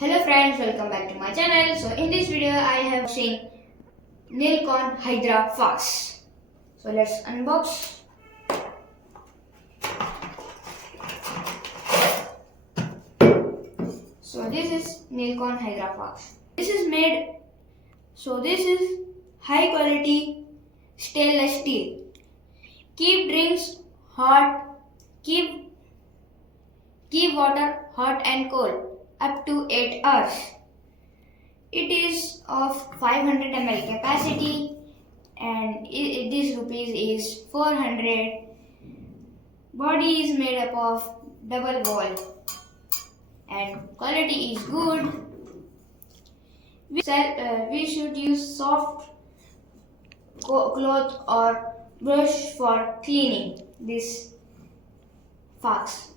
Hello friends, welcome back to my channel. So in this video I have seen Nilcon Hydra Fox. So let's unbox. So this is Nilcon Hydra Fox. This is high quality stainless steel. Keep drinks hot, keep water hot and cold up to 8 hours. It is of 500 ml capacity and this rupees is 400. Body is made up of double wall and quality is good. We should use soft cloth or brush for cleaning this fox.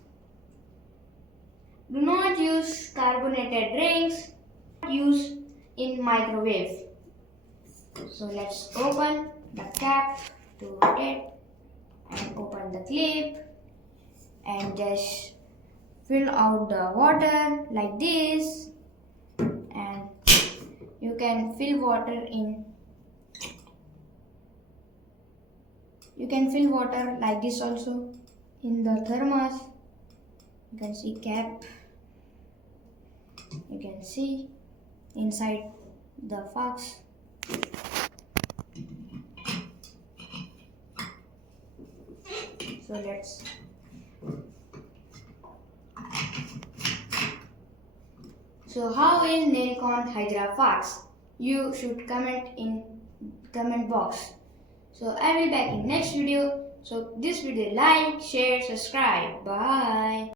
Do not use carbonated drinks. Use in microwave. So let's open the cap to rotate and open the clip and just fill out the water like this, and you can fill water like this also in the thermos. You can see cap. You can see inside the fox. So how is Nilcon Hydra Fox? You should comment in comment box. So I will be back in next video. So this video, like, share, subscribe. Bye.